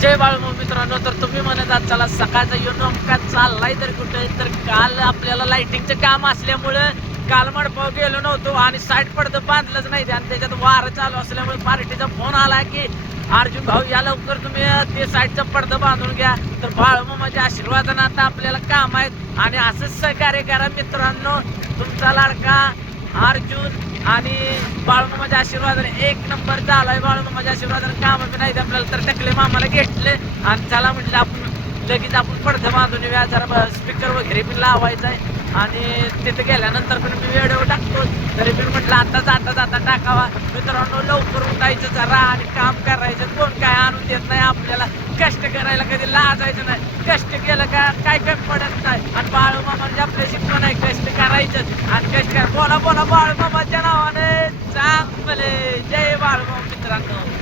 जय बाळू मित्रांनो. तर तुम्ही म्हणत आहात चला सकाळचा नेमका चाललाय तर कुठे, तर काल आपल्याला लाइटिंगचं काम असल्यामुळं काल मडपाव गेलो नव्हतो आणि साईड पडदं बांधलंच नाही आणि त्याच्यात वारं चालू असल्यामुळे पार्टीचा फोन आला की अर्जुन भाऊ या लवकर तुम्ही ते साईडचं पडदं बांधून घ्या. तर बाळूमामाच्या आशीर्वादानं आता आपल्याला काम आहेत आणि असंच सहकार्य करा मित्रांनो. तुमचा लाडका अर्जुन आणि बाळूमामाच्या आशीर्वादाने एक नंबर झालाय. बाळूमामाच्या आशीर्वादाने काम बी नाही आपल्याला तर टकले मामाला घेतले आणि चला म्हटलं आपण लगेच आपण पडदं बांधून येऊया. जरा स्पीकर वगैरे पण लावायचा आहे आणि तिथे गेल्यानंतर पण मी व्हिडिओ टाकतो. तरी पण म्हटलं आता जाता टाकावा. मित्रांनो लवकर उठायचं जरा आणि काम करायचं. कोण काय आणून देत नाही आपल्याला. कष्ट करायला कधी लाजायचं नाही. कष्ट केलं का काय कमी पडत नाही. आणि बाळूमामांनी आपल्या शिकवण आहे कष्ट करायचं आणि कष्ट बोला बाळूमामाच्या नावाने चांगले. जय बाळूमामा मित्रांनो.